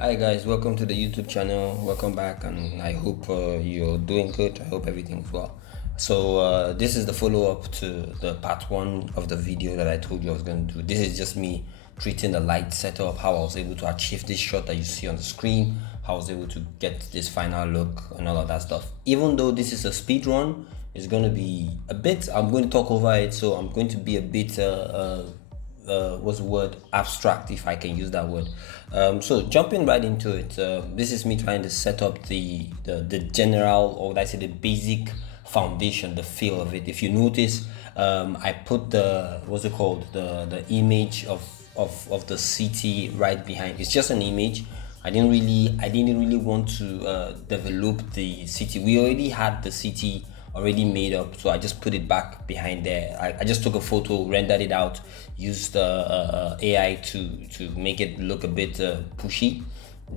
Hi guys, welcome to the YouTube channel. Welcome back, and I hope you're doing good. I hope everything's well. So this is the follow-up to the part one of the video that I told you I was going to do. This is just me treating the light setup, how I was able to achieve this shot that you see on the screen, how I was able to get this final look and all of that stuff. Even though this is a speed run, it's going to be a bit, I'm going to talk over it, so I'm going to be a bit what's the word, abstract, if I can use that word. So jumping right into it, this is me trying to set up the general, or would I say the basic foundation, the feel of it. If you notice, I put the, what's it called, the image of the city right behind. It's just an image. I didn't really want to develop the city. We already had the city already made up, so I just put it back behind there. I just took a photo, rendered it out, used AI to make it look a bit pushy.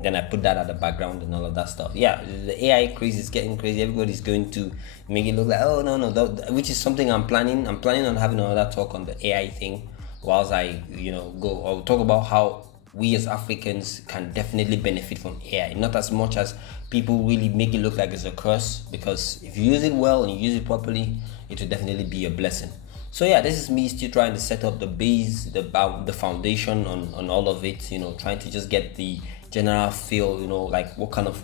Then I put that at the background and all of that stuff. Yeah, the AI craze is getting crazy. Everybody's going to make it look like, oh no, which is something I'm planning on having another talk on the AI thing whilst I go. I'll talk about how we as Africans can definitely benefit from AI, not as much as people really make it look like it's a curse, because if you use it well and you use it properly, it will definitely be a blessing. So yeah, this is me still trying to set up the base, the foundation on all of it, trying to just get the general feel, like what kind of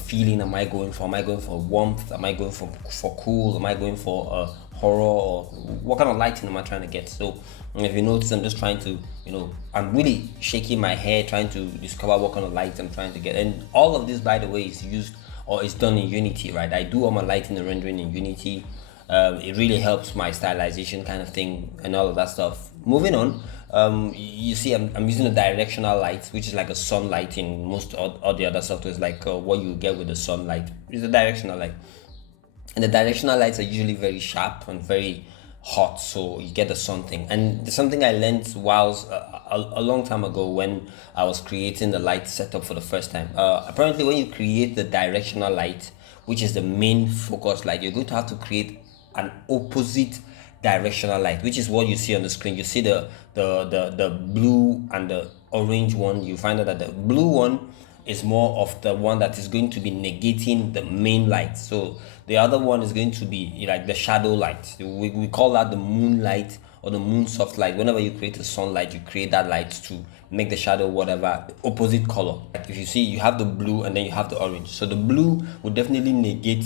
feeling am I going for? Am I going for warmth? Am I going for cool? Am I going for horror? Or what kind of lighting am I trying to get? So if you notice, I'm just trying to, I'm really shaking my head trying to discover what kind of lights I'm trying to get. And all of this, by the way, is used or is done in Unity, right? I do all my lighting and rendering in Unity. It really helps my stylization kind of thing and all of that stuff. Moving on, you see I'm using a directional light, which is like a sunlight in most all the other softwares, like what you get with the sunlight is a directional light. And the directional lights are usually very sharp and very hot, so you get the sun thing. And there's something I learned whilst a long time ago when I was creating the light setup for the first time. Apparently, when you create the directional light, which is the main focus light, you're going to have to create an opposite directional light, which is what you see on the screen. You see the blue and the orange one. You find out that the blue one is more of the one that is going to be negating the main light. So the other one is going to be like the shadow light. We call that the moonlight or the moon soft light. Whenever you create a sunlight, you create that light to make the shadow whatever opposite color. Like if you see, you have the blue and then you have the orange. So the blue will definitely negate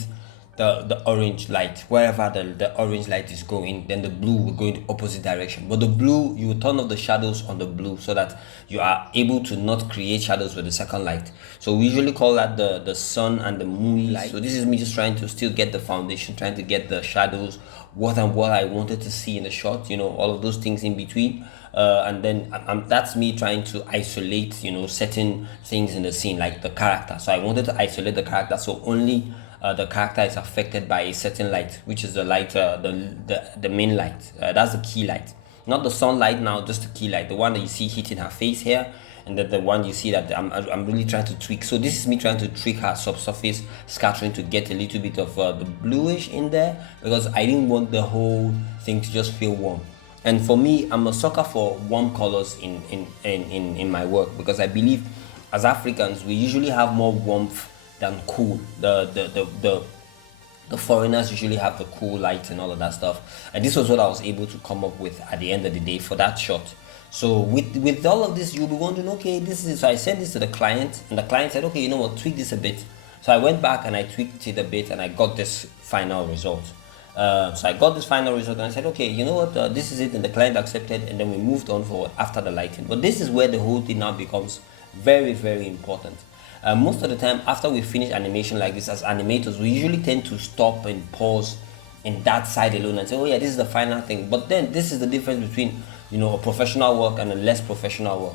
the orange light. Wherever the orange light is going, then the blue will go in the opposite direction. But the blue, you will turn off the shadows on the blue so that you are able to not create shadows with the second light. So we usually call that the sun and the moon light. So this is me just trying to still get the foundation, trying to get the shadows, what I wanted to see in the shot, all of those things in between. And then that's me trying to isolate, certain things in the scene, like the character. So I wanted to isolate the character, so only the character is affected by a certain light, which is the light, the main light. That's the key light, not the sunlight now, just the key light, the one that you see hitting her face here, and then the one you see that I'm really trying to tweak. So this is me trying to tweak her subsurface scattering to get a little bit of the bluish in there, because I didn't want the whole thing to just feel warm. And for me, I'm a sucker for warm colors in my work, because I believe as Africans we usually have more warmth than cool. The foreigners usually have the cool light and all of that stuff, and this was what I was able to come up with at the end of the day for that shot. So with all of this, you'll be wondering, okay, this is, so I sent this to the client, and the client said, okay, you know what, tweak this a bit. So I went back and I tweaked it a bit, and I got this final result. So I got this final result, and I said, okay, you know what, this is it, and the client accepted, and then we moved on forward after the lighting. But this is where the whole thing now becomes very, very important. Most of the time, after we finish animation like this, as animators, we usually tend to stop and pause in that side alone and say, oh yeah, this is the final thing. But then this is the difference between, a professional work and a less professional work.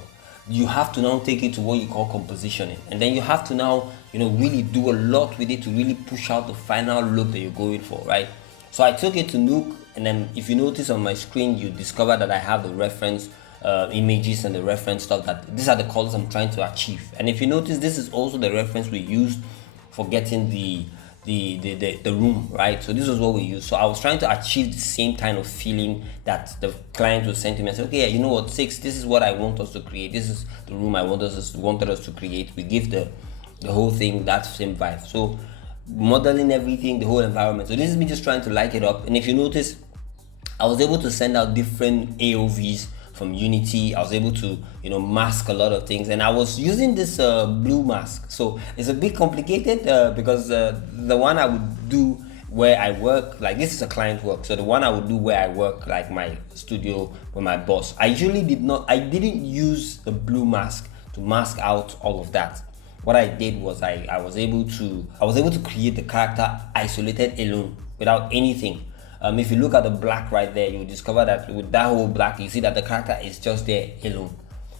You have to now take it to what you call compositioning, and then you have to now, really do a lot with it to really push out the final look that you're going for, right? So I took it to Nuke, and then if you notice on my screen, you discover that I have the reference images and the reference stuff, that these are the colors I'm trying to achieve. And if you notice, this is also the reference we used for getting the the room, right? So this was what we used. So I was trying to achieve the same kind of feeling that the client was send to me and say, okay, yeah, you know what, Six, this is what I want us to create. This is the room I wanted us to create. We give the whole thing that same vibe. So modeling everything, the whole environment. So this is me just trying to light it up. And if you notice, I was able to send out different AOVs from Unity. I was able to, mask a lot of things, and I was using this blue mask. So it's a bit complicated because the one I would do where I work, like this is a client work. So the one I would do where I work, like my studio with my boss, I didn't use the blue mask to mask out all of that. What I did was I was able to create the character isolated alone without anything. If you look at the black right there, you'll discover that with that whole black, you see that the character is just there alone.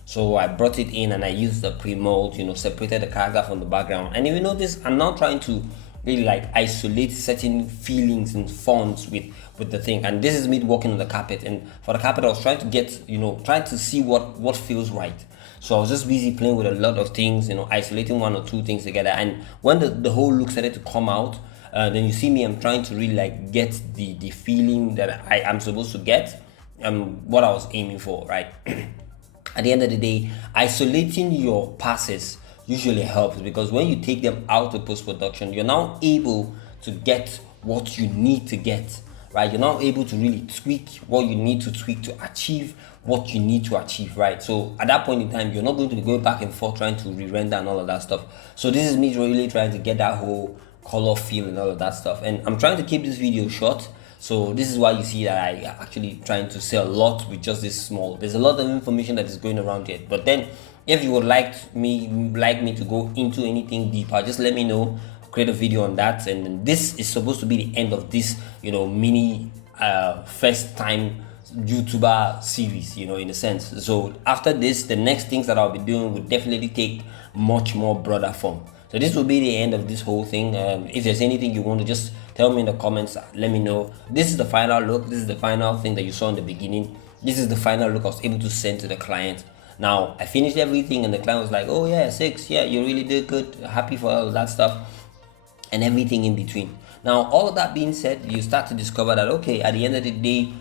So I brought it in and I used the pre-mold, separated the character from the background. And if you notice, I'm now trying to really like isolate certain feelings and fonts with the thing. And this is me working on the carpet. And for the carpet, I was trying to get, trying to see what feels right. So I was just busy playing with a lot of things, isolating one or two things together. And when the whole look started to come out, then you see me, I'm trying to really like get the feeling that I am supposed to get, what I was aiming for, right? At the end of the day, isolating your passes usually helps, because when you take them out of post-production, you're now able to get what you need to get, right? You're now able to really tweak what you need to tweak to achieve what you need to achieve, right? So at that point in time, you're not going to be going back and forth trying to re-render and all of that stuff. So this is me really trying to get that whole color feel and all of that stuff. And I'm trying to keep this video short, so this is why you see that I actually trying to say a lot with just this small. There's a lot of information that is going around here, but then if you would like me to go into anything deeper, just let me know. I'll create a video on that. And this is supposed to be the end of this mini first time YouTuber series, in a sense. So after this, the next things that I'll be doing will definitely take much more broader form. So this will be the end of this whole thing. If there's anything you want to just tell me in the comments, let me know. This is the final look. This is the final thing that you saw in the beginning. This is the final look I was able to send to the client. Now, I finished everything and the client was like, oh yeah, Six, yeah, you really did good. Happy for all of that stuff and everything in between. Now, all of that being said, you start to discover that, okay, at the end of the day,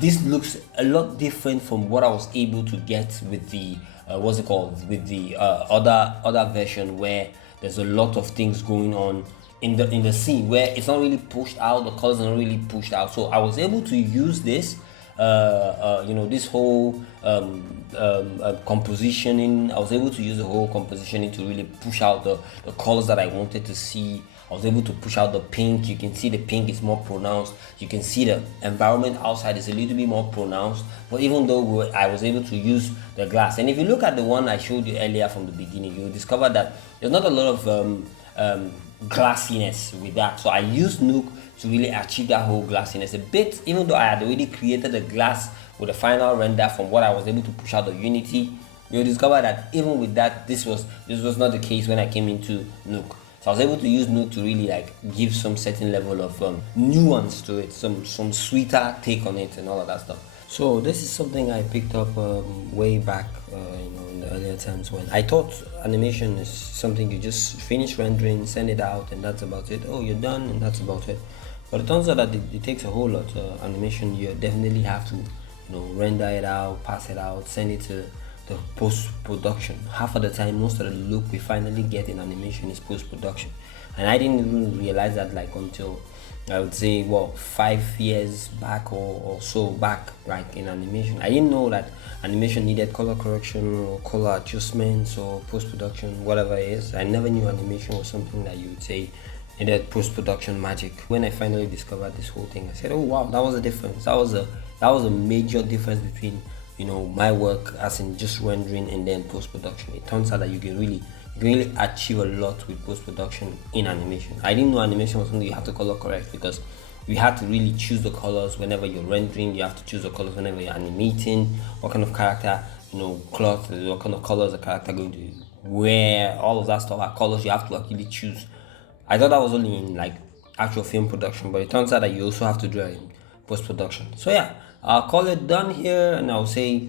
this looks a lot different from what I was able to get with the, with the other version, where there's a lot of things going on in the scene where it's not really pushed out, the colors are not really pushed out. So I was able to use this this whole compositioning. I was able to use the whole compositioning to really push out the colors that I wanted to see. I was able to push out the pink. You can see the pink is more pronounced. You can see the environment outside is a little bit more pronounced. But even though I was able to use the glass, and if you look at the one I showed you earlier from the beginning, you'll discover that there's not a lot of glassiness with that. So I used Nuke to really achieve that whole glassiness a bit, even though I had already created the glass with the final render from what I was able to push out of Unity. You'll discover that even with that, this was not the case when I came into Nuke. So I was able to use Nuke to really like give some certain level of nuance to it, some sweeter take on it and all of that stuff. So this is something I picked up way back, in the earlier times, when I thought animation is something you just finish rendering, send it out, and that's about it. Oh, you're done, and that's about it. But it turns out that it takes a whole lot. Animation, you definitely have to, render it out, pass it out, send it to the post-production. Half of the time, most of the look we finally get in animation is post-production, and I didn't even realize that like until I would say 5 years back or so back, right, in animation. I didn't know that animation needed color correction or color adjustments or post-production, whatever it is. I never knew animation was something that you would say needed post-production magic. When I finally discovered this whole thing, I said, oh wow, that was a difference. That was a major difference between my work as in just rendering and then post-production. It turns out that you can really achieve a lot with post-production in animation. I didn't know animation was something you have to color correct, because you had to really choose the colors whenever you're rendering. You have to choose the colors whenever you're animating. What kind of character, cloth, what kind of colors the character going to wear, all of that stuff are colors you have to actually choose. I thought that was only in like actual film production, but it turns out that you also have to do it in post-production. So yeah, I'll call it done here, and I'll say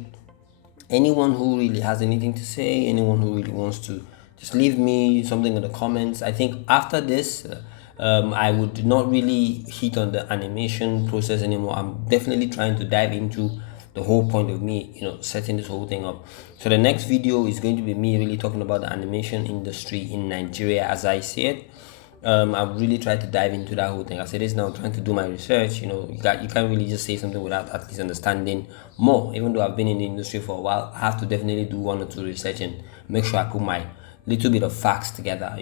anyone who really has anything to say, anyone who really wants to, just leave me something in the comments. I think after this, I would not really hit on the animation process anymore. I'm definitely trying to dive into the whole point of me, setting this whole thing up. So the next video is going to be me really talking about the animation industry in Nigeria as I see it. I've really tried to dive into that whole thing. As it is now, trying to do my research. You can't really just say something without at least understanding more. Even though I've been in the industry for a while, I have to definitely do one or two research and make sure I put my little bit of facts together.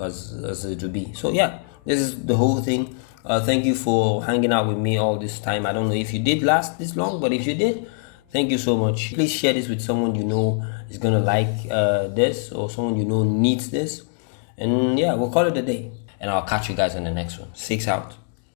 As it would be. So yeah, this is the whole thing. Thank you for hanging out with me all this time. I don't know if you did last this long, but if you did, thank you so much. Please share this with someone you know is gonna like this, or someone you know needs this. And yeah, we'll call it a day. And I'll catch you guys on the next one. 6 out.